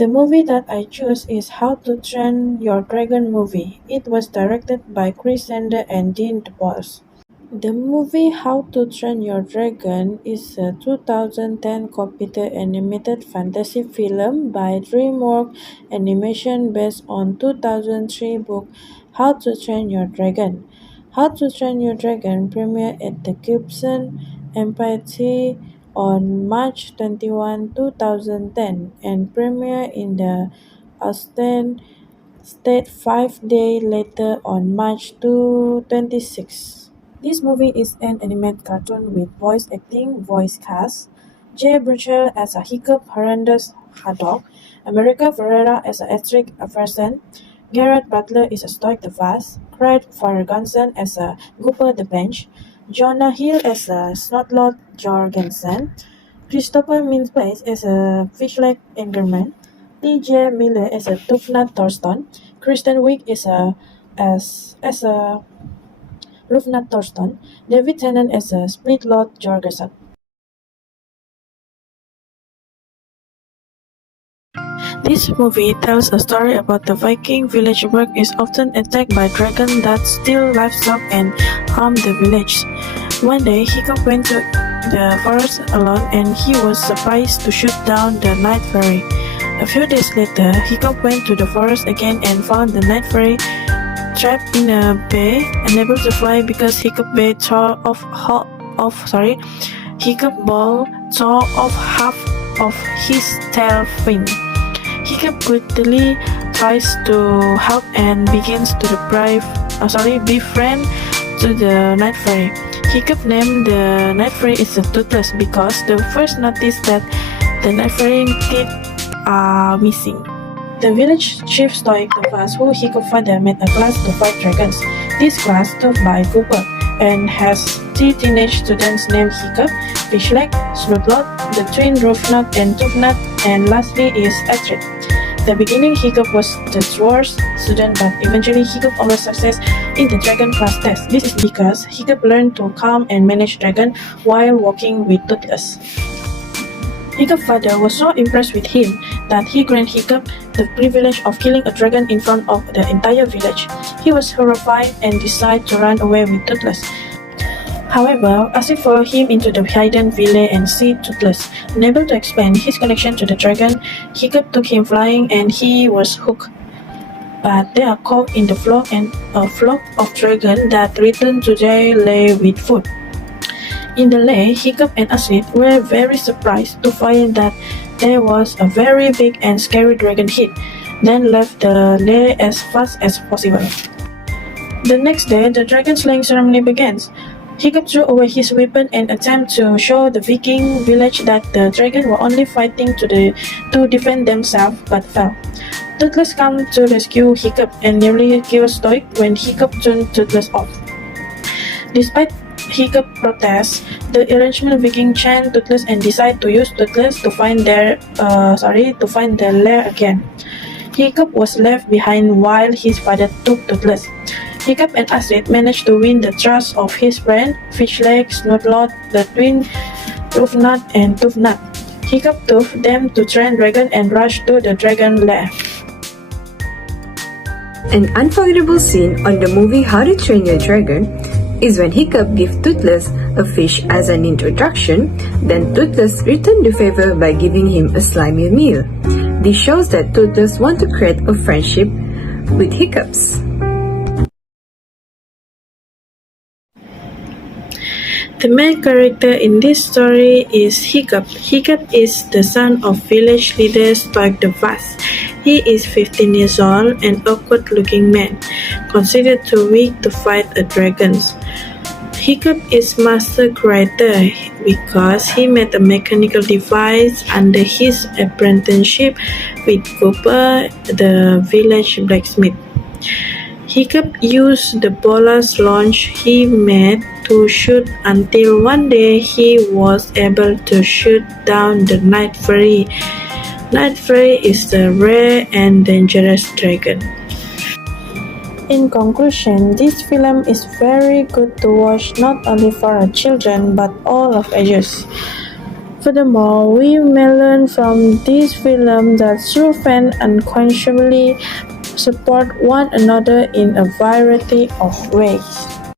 The movie that I choose is How to Train Your Dragon movie. It was directed by Chris Sander and Dean DeBose. The movie How to Train Your Dragon is a 2010 computer animated fantasy film by DreamWorks Animation based on 2003 book How to Train Your Dragon. How to Train Your Dragon premiered at the Gibson Amphitheatre on March 21, 2010 and premiered in the Austin State 5 days later on March 26. This movie is an animated cartoon with voice cast. Jay Burchell as a Hiccup Horrendous Haddock, America Ferrera as a Estric Averson, Garrett Butler is a Stoic the Fast, Craig Ferguson as a Gooper the Bench, Jonah Hill as a Snotlord Jorgensen, Christopher Mintz as a Fishleg Engerman, T.J. Miller as a Tufnat Thorston, Kristen Wiig as a Rufnat Thorston, David Tennant as a Splitlord Jorgensen. This movie tells a story about the Viking village Berg is often attacked by dragons that steal livestock and harm the village. One day, Hiccup went to the forest alone and he was surprised to shoot down the night fairy. A few days later, Hiccup went to the forest again and found the night fairy trapped in a bay, unable to fly because Hiccup Ball tore off half of his tail fin. Hiccup quickly tries to help and begins to befriend to the night fairy. Hiccup named the night fairy is a Toothless because the first noticed that the night fairy teeth are missing. The village chief Stoic the Fast, who Hiccup father, made a class to fight dragons. This class taught by Cooper and has 3 teenage students named Hiccup, Fishleg, Snotlord, the twin Rufnut and Tufnut, and lastly is Etric. The beginning Hiccup was the worst student, but eventually Hiccup always success in the dragon class test. This is because Hiccup learned to calm and manage dragon while working with Toothless. Hiccup's father was so impressed with him that he granted Hiccup the privilege of killing a dragon in front of the entire village. He was horrified and decided to run away with Toothless. However, as it followed him into the hidden village and see Toothless, unable to explain his connection to the dragon, Hiccup took him flying and he was hooked. But they are caught in the flock and a flock of dragons that returned to their lair with food. In the lair, Hiccup and Ajis were very surprised to find that there was a very big and scary dragon hid, then left the lair as fast as possible. The next day, the dragon slaying ceremony begins. Hiccup threw away his weapon and attempted to show the Viking village that the dragons were only fighting to defend themselves, but fell. Toothless came to rescue Hiccup and nearly killed Stoic when Hiccup turned Toothless off. Despite Hiccup protests, the irrational Viking chant Toothless and decide to use Toothless to find their lair again. Hiccup was left behind while his father took Toothless. Hiccup and Ajis managed to win the trust of his friend, Fishleg, Snotlord, the twin Rufnut and Tufnut. Hiccup took them to train dragon and rushed to the dragon lair. An unforgettable scene on the movie How to Train Your Dragon is when Hiccup gives Toothless a fish as an introduction, then Toothless returned the favor by giving him a slimy meal. This shows that Toothless wants to create a friendship with Hiccups. The main character in this story is Hiccup. Hiccup is the son of village leader Stoic the Fast. He is 15 years old, an awkward-looking man, considered too weak to fight a dragon. Hiccup is master creator because he made a mechanical device under his apprenticeship with Cooper, the village blacksmith. Hiccup used the bolas launch he made to shoot until one day he was able to shoot down the Night Fairy. Night Fairy is a rare and dangerous dragon. In conclusion, this film is very good to watch not only for children but all of ages. Furthermore, we may learn from this film that true fans unquestionably support one another in a variety of ways.